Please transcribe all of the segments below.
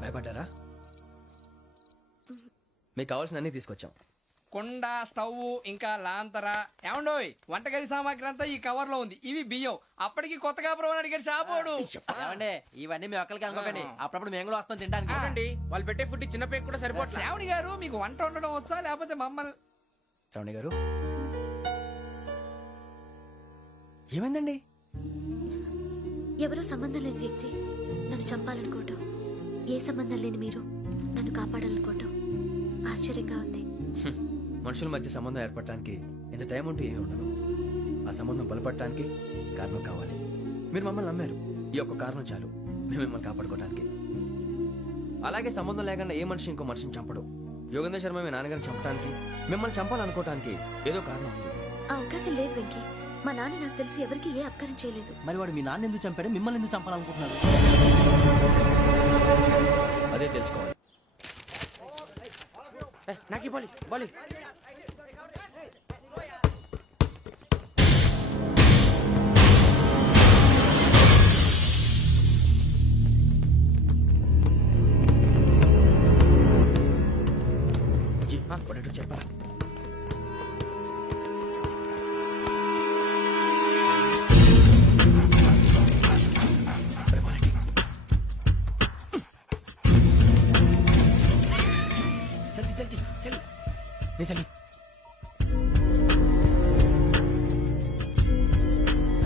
భయపడ్డారా? మీకు కావాల్సిన అన్ని తీసుకొచ్చాం. కుండ, స్టవ్, ఇంకా లాంతర. ఏమండోయ్, వంటగది సామాగ్రి అంతా ఈ కవర్ లో ఉంది. ఇవి బియ్యం. అప్పటికి కొత్తగా బ్రో అడిగాడు షాపోడు. ఇవన్నీ మీ ఒక్కరికి అనుకోకండి, అప్పుడప్పుడు మేము కూడా వస్తాం తింటానికి. చూడండి, వాళ్ళు పెట్టే ఫుడ్ చిన్న పేరు కూడా సరిపోతుంది. శ్రావణి గారు, మీకు వంట వండడం వచ్చా లేకపోతే మమ్మల్ని? శ్రావణి గారు ఏమైందండి? ఎవరో సంబంధం లేని వ్యక్తి నన్ను చంపాలనుకోవటం, ఏ సంబంధం లేని మీరు నన్ను కాపాడాలనుకోవటం ఆశ్చర్యంగా ఉంది. మనుషుల మధ్య సంబంధం ఏర్పడటానికి ఇంత టైం ఉంటే ఏమి ఉండదు. ఆ సంబంధం బలపడటానికి కారణం కావాలి. మీరు మమ్మల్ని నమ్మారు, ఈ ఒక్క కారణం చాలు మేము మిమ్మల్ని కాపాడుకోవడానికి. అలాగే సంబంధం లేకుండా ఏ మనిషి ఇంకో మనిషిని చంపడు. యోగేంద్ర శర్మ మీ నాన్నగారిని చంపడానికి, మిమ్మల్ని చంపాలనుకోవటానికి ఏదో కారణం ఉంది. ఆ అవకాశం లేదు వెంకీ. మా నాన్న నాకు తెలిసి ఎవరికి ఏ అపకారం చేయలేదు. మరి వాడు మీ నాన్న ఎందుకు చంపాడు, మిమ్మల్ని ఎందుకు చంపాలనుకుంటున్నారు? అదే తెలుసుకోవాలి. నాకు బాలి బాలి. చెప్పరా?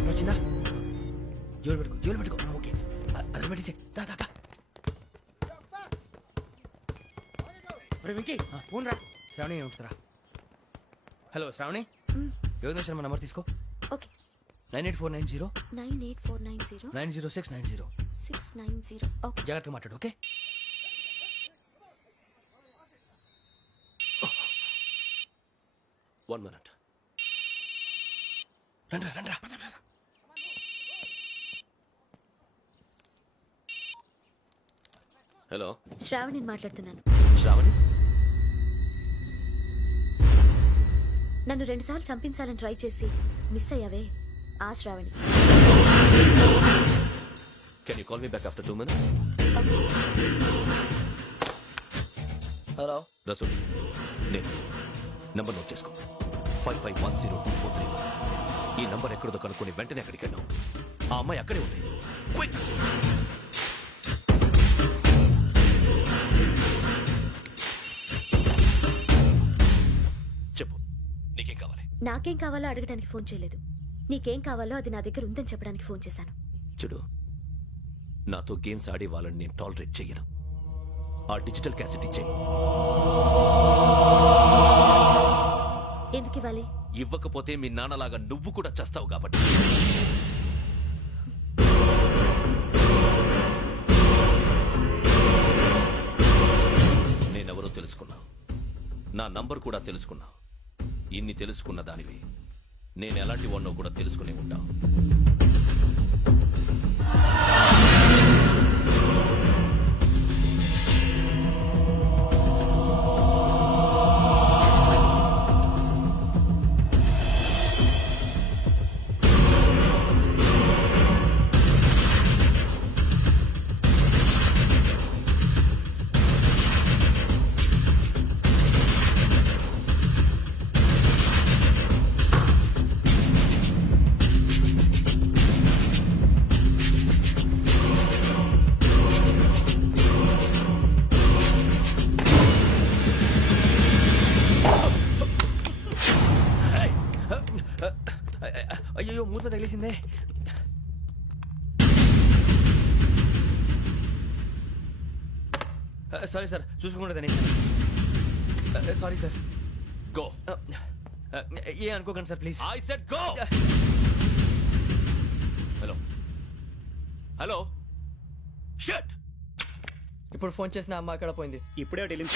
వచ్చిందా? జోలు పెట్టుకో. ఓకే, అది పెట్టేసి ఫోన్ రా. శ్రావణి ఉంటుందిరా. హలో శ్రావణి, యోగేంద్ర శర్మ నంబర్ తీసుకో. ఓకే. 98490 98490 90690. 690. ఓకే. జాగ్రత్తగా మాట్లాడు. ఓకే. One minute. రండ్రా. హలో, శ్రావణిని మాట్లాడుతున్నాను. శ్రావణి. నన్ను 2 సార్లు చంపించాలని ట్రై చేసి మిస్ అయ్యావే, ఆ Shravani. Can you call me back after 2 minutes? Hello Rasool, నేను నంబర్ నోట్ చేసుకో. 55102434. ఈ నంబర్ ఎక్కడదో కనుక్కొని వెంటనే అక్కడికి వెళ్ళాం. ఆ అమ్మాయి అక్కడే ఉంది. క్విక్. చెప్పు, నీకేం కావాలి? నాకేం కావాలో అడగడానికి ఫోన్ చేయలేదు. నీకేం కావాలో అది నా దగ్గర ఉందని చెప్పడానికి ఫోన్ చేశాను. చూడు, నాతో గేమ్స్ ఆడే వాళ్ళని నేను టాలరేట్ చెయ్యను. ఆ డిజిటల్ క్యాసెట్ ఇచ్చేయి. ఎందుకు ఇవ్వాలి? ఇవ్వకపోతే మీ నాన్నలాగా నువ్వు కూడా చేస్తావు కాబట్టి. నేనెవరో తెలుసుకున్నా, నా నంబర్ కూడా తెలుసుకున్నా. ఇన్ని తెలుసుకున్న దానివి నేను ఎలాంటి వాడినో కూడా తెలుసుకునే ఉంటా. అయ్యో, మూత తగిలేసిందే. సారీ సార్, చూసుకుంటుందని. Sorry sir. గో. ఏ అనుకోకండి sir, please. I said go. Hello hello. Shut. ఇప్పుడు ఫోన్ చేసిన అమ్మ అక్కడ పోయింది. ఇప్పుడే ఢిల్లీ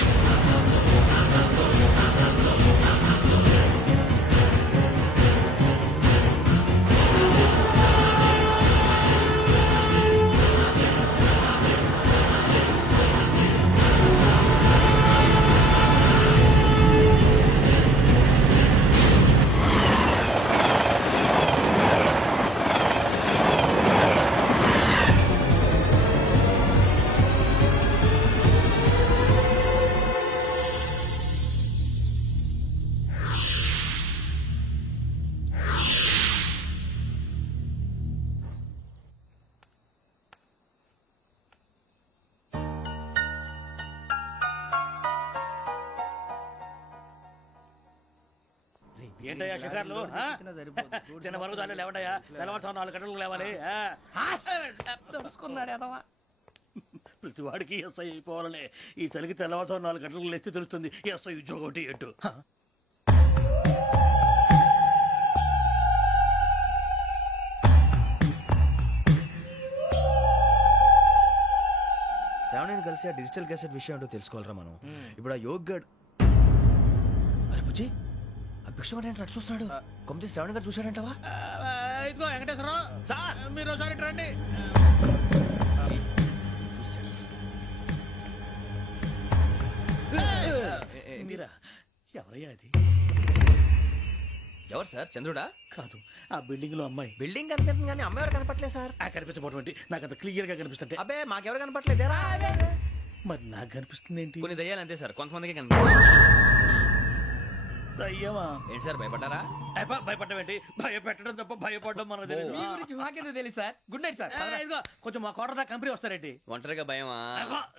ఏంటయ్యా షికార్లు తిన్న వరకు చాలు లేవడయ్యా తెల్లవారుతో 4 గంటలకు లేవాలి తెలుసుకున్నాడు ఎదవా. ప్రతి వాడికి ఎస్ఐ అయిపోవాలనే ఈ చలికి తెల్లవారుతో 4 గంటలకు లేస్తే తెలుస్తుంది ఎస్ఐ ఉద్యోగం ఒకటి ఎటు శ్రావణిని కలిసి ఆ డిజిటల్ క్యాసెట్ విషయం ఏంటో తెలుసుకోవాలరా మనం. ఇప్పుడు ఆ యోగ్ గడ్ అరే బుజ్జి ఆ భిక్షం ఏంటో అటు చూస్తున్నాడు. కొమ్మతి శ్రావణి గారు చూశాడంటావా? ఇదిగో వెంకటేశ్వరరావు సార్ మీరు ఒకసారి రండి. మీరా ఎవరయ్యా అది? ఎవరు సార్? చంద్రుడా? కాదు ఆ బిల్డింగ్ లో అమ్మాయి. బిల్డింగ్ కనిపిస్తుంది కానీ అమ్మ ఎవరు కనపట్లేదు సార్. కనిపించబోటువంటి నాకు అంత క్లియర్ గా కనిపిస్తుంటే అబ్బే మాకెవరు కనపట్లేదేరా? మరి నాకు కనిపిస్తుంది ఏంటి? కొన్ని దయ్యాలు అంతే సార్, కొంతమందికి కనిపిస్తుంది. అయ్యమా ఏంటి సార్ భయపడ్డారా? భయపడడం ఏంటి? భయపెట్టడం తప్ప భయపడడం మనకు తెలియదు. మీ గురించి మాకెందుకు తెలుసు సార్. Good night sir. ఇదిగో కొంచెం మా కోట దాకా కంపెనీ వస్తారేంటి? ఒంటరిగా భయమా?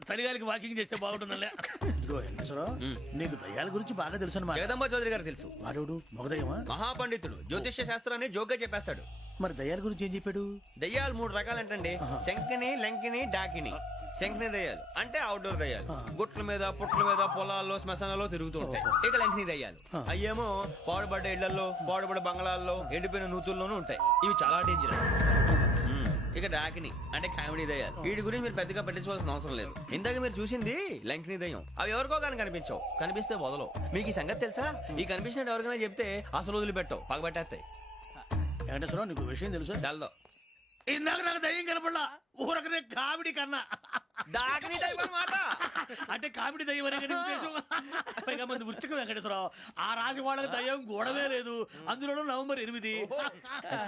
చలిగాలికి వాకింగ్ చేస్తే బాగుంటుందిలే. ఇదిగో వెంకటేశ్వరరావు నీకు దయ్యాల గురించి బాగా తెలుసు అన్నమాట. జగదంబ చౌదరి గారు తెలుసు. వాడు మగదయ్యమా? మహాపండితుడు, జ్యోతిష్య శాస్త్రాన్ని జోగ్గా చెప్పేస్తాడు. మరి దయ్యాల గురించి ఏం చెప్పాడు? దయ్యాలు 3 రకాలంటండి. శంకిని, లంకిని, డాకిని. శంకిని దయ్యాలు అంటే అవుట్డోర్ దయ్యాలు, గుట్ల మీద పుట్ల మీద పొలాల్లో శ్మశానాల్లో తిరుగుతూ ఉంటాయి. ఇక లంకిని దయ్యాలు అయ్యేమో పాడుబడ్డ ఇళ్లలో, పాడుబడ్డ బంగ్లాల్లో, ఎండిపోయిన నూతుల్లోనూ ఉంటాయి. ఇవి చాలా డేంజరస్. ఇక డాకిని అంటే కామెడీ దయ్యాలు. వీటి గురించి మీరు పెద్దగా పట్టించుకోవాల్సిన అవసరం లేదు. ఇందాక మీరు చూసింది లంకిని దయ్యం. అవి ఎవరికో కానీ కనిపించవు, కనిపిస్తే వదలవు. మీకు ఈ సంగతి తెలుసా? ఈ కనిపించినట్టు ఎవరికైనా చెప్తే అసలు వదిలిపెట్టవు, పగబట్టేస్తాయి. వెంకటేశ్వరరావు నీకు విషయం తెలుసు? డల్దో ఇందాక నాకు దయ్యం కనపడలా, ఊరకనే కామెడీ కన్నా. డాకిని టైప్ అన్నమాట. అంటే కామెడీ దయ్యం అనే కదా ఉద్దేశం. పైగా మంది ఉచ్చకం వెంకటేశ్వరరావు. ఆ రాజు వాళ్ళకి దయ్యం గొడవే లేదు. అందులోనూ నవంబర్ 8.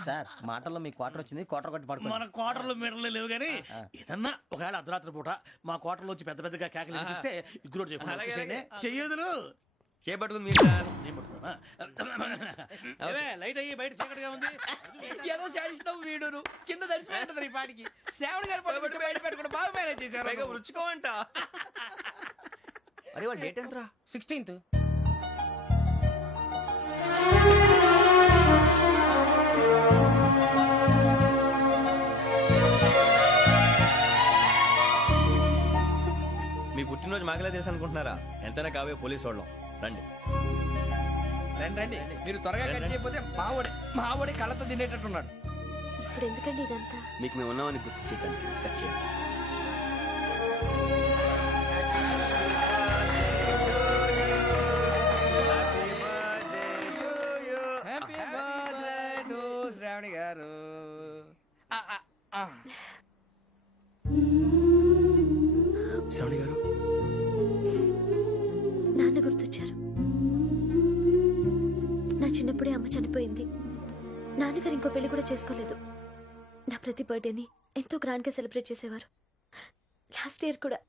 సార్ మాటల్లో మీ క్వార్టర్ వచ్చింది, క్వార్టర్ కొట్టి పడుకో. మన క్వార్టర్లో మీటర్లు లేవు కానీ ఏదన్నా ఒకవేళ అర్ధరాత్రి పూట మా క్వార్టర్లో వచ్చి పెద్ద పెద్దగా కేకలు వినిపిస్తే ఇగ్గురు చెప్పండి చెయ్యదులు చేపట్టుకుంది మీరు సార్. లైట్ అయ్యి బయట చీకటిగా ఉంది. ఏదో శాడిస్తాం వీడును కింద దర్శనం ఈ పాటికి. శ్రావణ్ గారు పట్టుబట్టి బయట పెట్టుకుని బాగా మేనేజ్ చేశారు. పైగా రుచుకోమంట. అరే వాళ్ళ డేట్ ఎంతరా? 16th. మీ పుట్టినరోజు మాకలే తెలుసు అనుకుంటున్నారా? ఎంతైనా కావే పోలీసు వాళ్ళం. రండి రండి రండి. మీరు త్వరగా కట్ చేయకపోతే మావడి కళ్ళతో తినేటట్టున్నాడు. ఇప్పుడు ఎందుకండి ఇదంతా? మీకు మేము ఉన్నామని గుర్తు చేయకండి. కట్ చేయండి. హ్యాపీ బర్త్డే టు శ్రావణి గారు. శ్రావణి గారు నాన్న గుర్తొచ్చారు. నా చిన్నప్పుడే అమ్మ చనిపోయింది. నాన్నగారు ఇంకో పెళ్లి కూడా చేసుకోలేదు. నా ప్రతి బర్త్డేని ఎంతో గ్రాండ్ గా సెలబ్రేట్ చేసేవారు. లాస్ట్ ఇయర్ కూడా.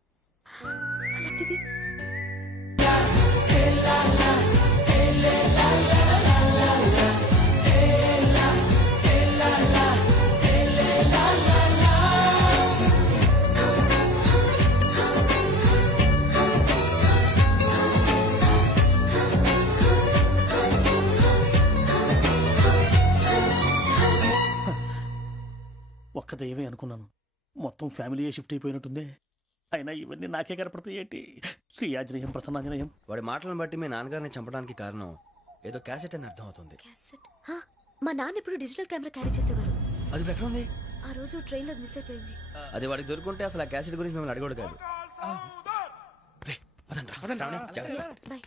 అలాంటిది ఒక్క దయ్యమే అనుకున్నాను, మొత్తం ఫ్యామిలీయే షిఫ్ట్ అయిపోయినట్టుంది. అయినా ఇవన్నీ నాకే కనపడతాయి ఏంటి? శ్రీయాజనయం ప్రసన్నాంజనయం. వాడి మాటలను బట్టి మీ నాన్నగారిని చంపడానికి కారణం ఏదో క్యాసెట్ అని అర్థం అవుతుంది. క్యాసెట్. మా నాన్న ఎప్పుడు డిజిటల్ కెమెరా క్యారీ చేసేవారు. అది ఇప్పుడు ఎక్కడ ఉంది? ఆ రోజు ట్రైన్ లో మిస్ అయిపోయింది. అది వాడికి దొరుకుంటే అసలు ఆ క్యాసెట్ గురించి మేము అడగడు కాదు. రే, పదండ్రా. శ్రావణి, జాగ్రత్త. బాయ్.